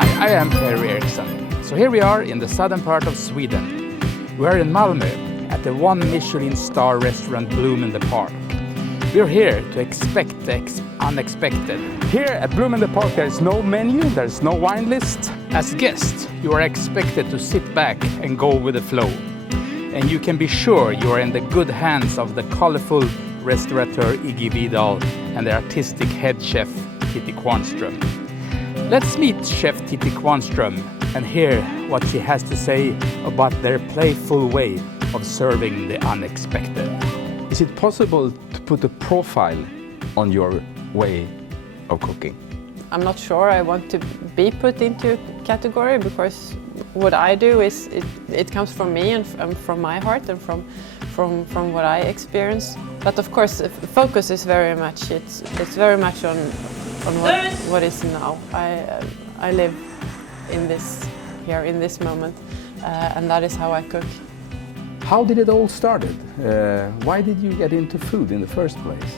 Hi, I am Eriksson. So here we are in the southern part of Sweden. We are in Malmö at the one Michelin star restaurant Bloom in the Park. We're here to expect the unexpected. Here at Bloom in the Park there is no menu, there's no wine list. As guests, you are expected to sit back and go with the flow. And you can be sure you are in the good hands of the colourful restaurateur Igi Vidal and the artistic head chef Titti Qvarnström. Let's meet Chef Titti Qvarnström and hear what she has to say about their playful way of serving the unexpected. Is it possible to put a profile on your way of cooking? I'm not sure I want to be put into a category because what I do is it comes from me and from my heart and from what I experience. But of course, the focus is very much it's very much on what is now. I live in this moment, and that is how I cook. How did it all started? Why did you get into food in the first place?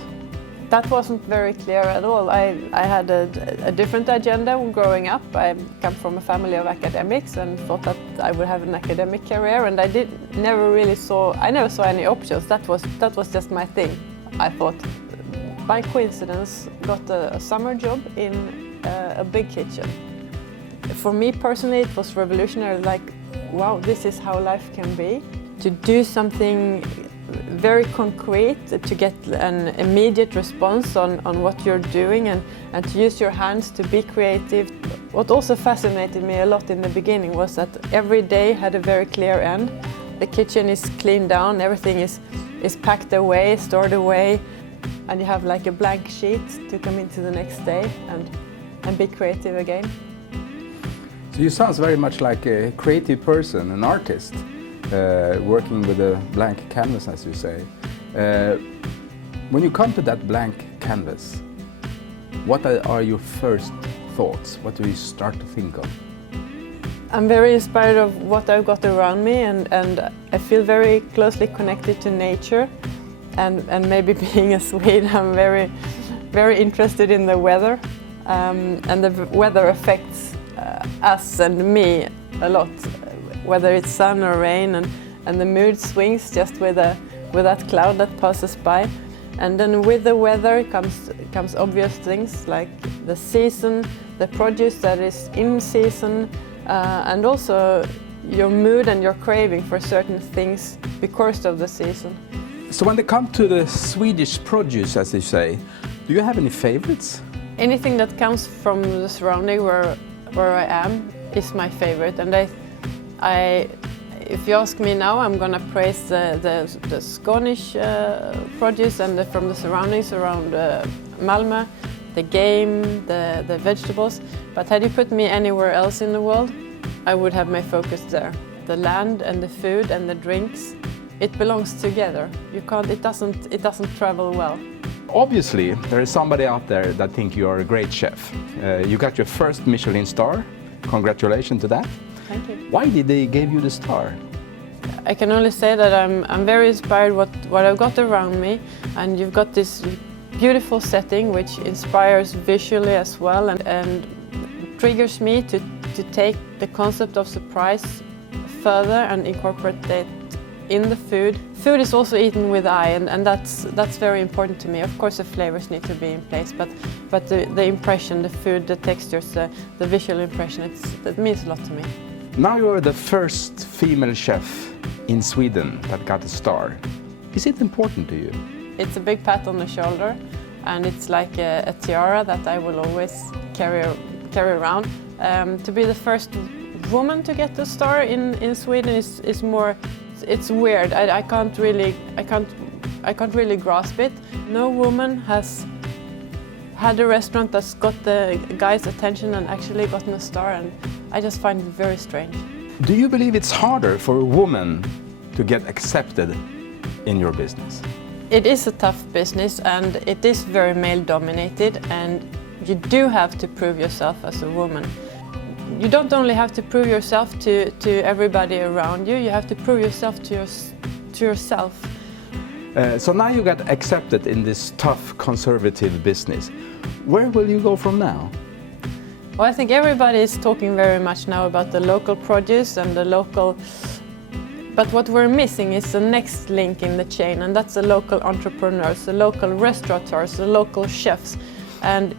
That wasn't very clear at all. I had a different agenda when growing up. I come from a family of academics and thought that I would have an academic career, and I never saw any options. That was just my thing. I thought, by coincidence, got a summer job in a big kitchen. For me personally, it was revolutionary. Like, wow, this is how life can be. To do something very concrete, to get an immediate response on what you're doing and to use your hands to be creative. What also fascinated me a lot in the beginning was that every day had a very clear end. The kitchen is cleaned down, everything is packed away, stored away, and you have like a blank sheet to come into the next day and be creative again. So you sound very much like a creative person, an artist. Working with a blank canvas, as you say. When you come to that blank canvas, what are your first thoughts? What do you start to think of? I'm very inspired of what I've got around me, and I feel very closely connected to nature. And maybe being a Swede, I'm very interested in the weather. And the weather affects us and me a lot. Whether it's sun or rain, and the mood swings just with that cloud that passes by. And then with the weather comes obvious things like the season, the produce that is in season, and also your mood and your craving for certain things because of the season. So when they come to the Swedish produce, as they say, do you have any favorites? Anything that comes from the surrounding where I am is my favorite, and if you ask me now, I'm going to praise the Scottish produce and from the surroundings around Malmö, the game, the vegetables. But had you put me anywhere else in the world, I would have my focus there. The land and the food and the drinks, it belongs together. It doesn't travel well. Obviously, there is somebody out there that think you are a great chef. You got your first Michelin star. Congratulations to that. Thank you. Why did they give you the star? I can only say that I'm very inspired what I've got around me, and you've got this beautiful setting which inspires visually as well and triggers me to take the concept of surprise further and incorporate that in the food. Food is also eaten with eye, and that's very important to me. Of course the flavors need to be in place, but the impression, the food, the textures, the visual impression, that means a lot to me. Now you're the first female chef in Sweden that got a star. Is it important to you? It's a big pat on the shoulder, and it's like a tiara that I will always carry around. To be the first woman to get a star in Sweden is more. It's weird. I can't really grasp it. No woman has had a restaurant that's got the guy's attention and actually gotten a star, and I just find it very strange. Do you believe it's harder for a woman to get accepted in your business? It is a tough business, and it is very male-dominated, and you do have to prove yourself as a woman. You don't only have to prove yourself to everybody around you, you have to prove yourself to yourself. So now you got accepted in this tough conservative business. Where will you go from now? Well, I think everybody is talking very much now about the local produce and the local, but what we're missing is the next link in the chain, and that's the local entrepreneurs, the local restaurateurs, the local chefs, and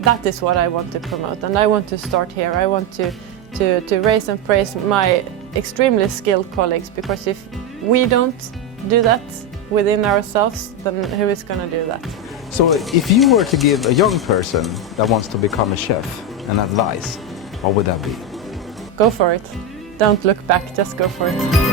that is what I want to promote, and I want to start here. I want to raise and praise my extremely skilled colleagues, because if we don't do that within ourselves, then who is going to do that? So if you were to give a young person that wants to become a chef an advice, what would that be? Go for it. Don't look back, just go for it.